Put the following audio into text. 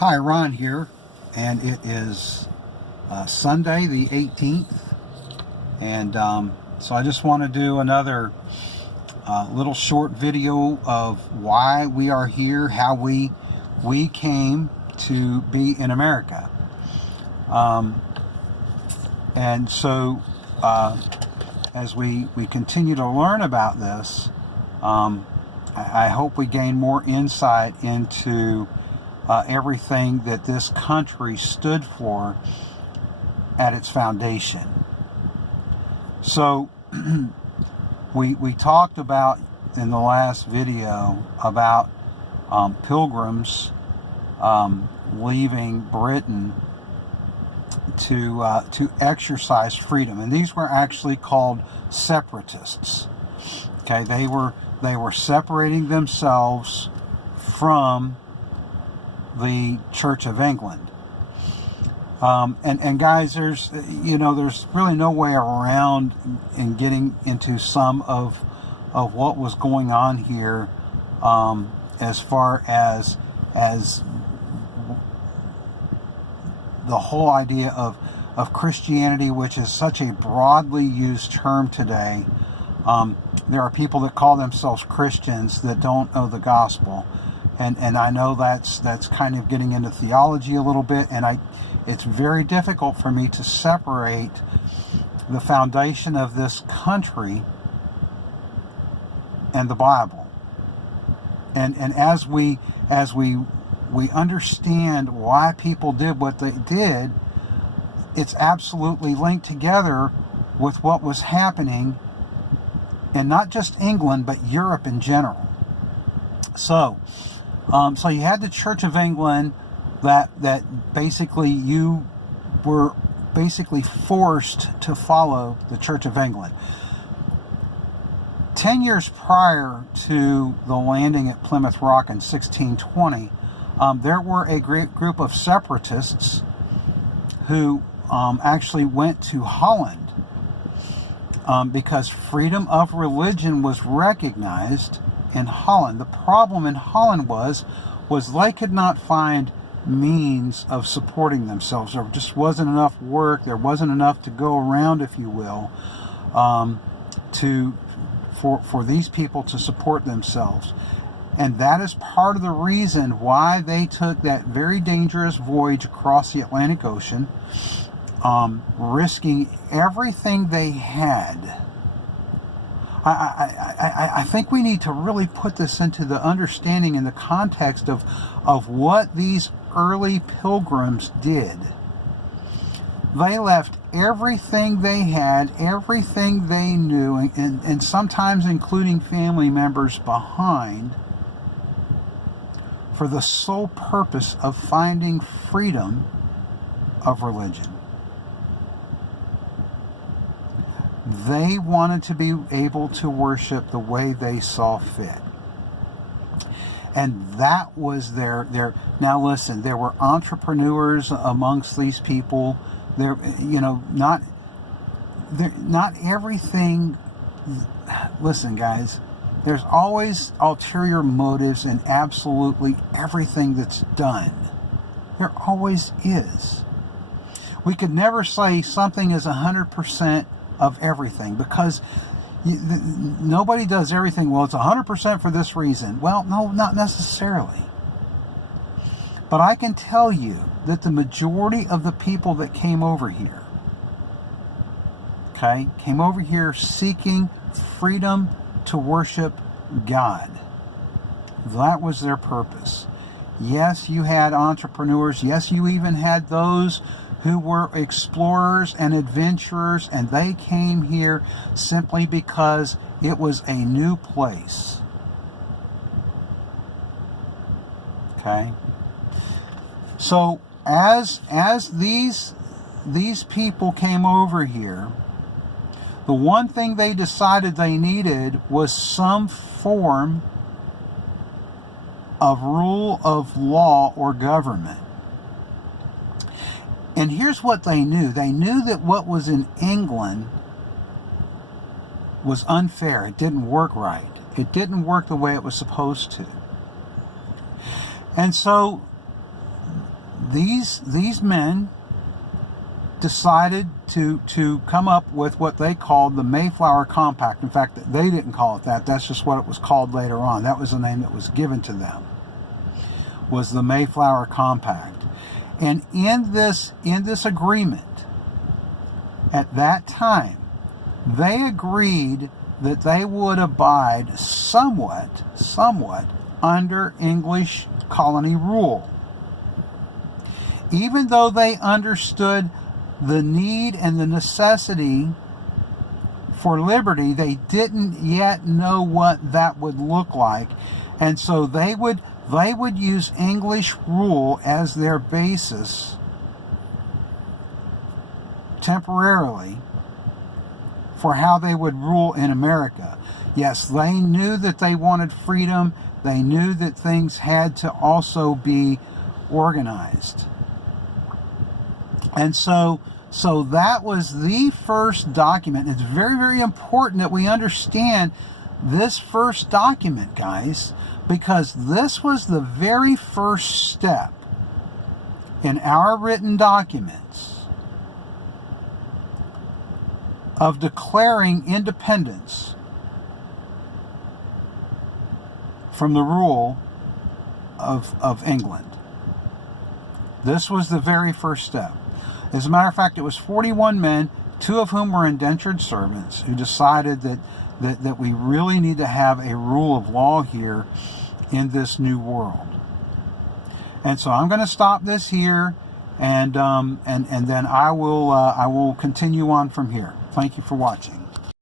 Hi, Ron here, and it is Sunday the 18th, and so I just want to do another little short video of why we are here, how we came to be in America, and so as we continue to learn about this, I hope we gain more insight into everything that this country stood for at its foundation. So we talked about in the last video about pilgrims leaving Britain to exercise freedom, and these were actually called separatists. Okay, they were separating themselves from the Church of England. And guys, there's really no way around in getting into some of what was going on here, as far as the whole idea of Christianity, which is such a broadly used term today. There are people that call themselves Christians that don't know the gospel. And I know that's kind of getting into theology a little bit, and it's very difficult for me to separate the foundation of this country and the Bible. And as we understand why people did what they did, it's absolutely linked together with what was happening in not just England but Europe in general. So you had the Church of England that basically you were basically forced to follow the Church of England. 10 years prior to the landing at Plymouth Rock in 1620, there were a great group of separatists who actually went to Holland because freedom of religion was recognized in Holland. The problem in Holland was they could not find means of supporting themselves. There just wasn't enough work. There wasn't enough to go around, if you will, for these people to support themselves. And that is part of the reason why they took that very dangerous voyage across the Atlantic Ocean, risking everything they had. I think we need to really put this into the understanding in the context of what these early pilgrims did. They left everything they had, everything they knew, and sometimes including family members behind, for the sole purpose of finding freedom of religion. They wanted to be able to worship the way they saw fit. And that was their now listen, there were entrepreneurs amongst these people. Not everything. Listen, guys, there's always ulterior motives in absolutely everything that's done. There always is. We could never say something is 100% of everything, because nobody does everything. Well, it's 100% for this reason. Well, no, not necessarily. But I can tell you that the majority of the people that came over here, came over here seeking freedom to worship God. That was their purpose. Yes, you had entrepreneurs. Yes, you even had those who were explorers and adventurers, and they came here simply because it was a new place. Okay? So as these people came over here, the one thing they decided they needed was some form of rule of law or government. And here's what they knew. They knew that what was in England was unfair. It didn't work right. It didn't work the way it was supposed to. And so these men decided to come up with what they called the Mayflower Compact. In fact, they didn't call it that. That's just what it was called later on. That was the name that was given to them, was the Mayflower Compact. And in this agreement, at that time, they agreed that they would abide somewhat under English colony rule. Even though they understood the need and the necessity for liberty, they didn't yet know what that would look like. And so they would use English rule as their basis temporarily for how they would rule in America. Yes, they knew that they wanted freedom. They knew that things had to also be organized. And so that was the first document. It's very, very important that we understand this first document, guys, because this was the very first step in our written documents of declaring independence from the rule of England. This was the very first step. As a matter of fact, it was 41 men, 2 of whom were indentured servants, who decided that we really need to have a rule of law here in this new world. And so I'm going to stop this here, and then I will continue on from here. Thank you for watching.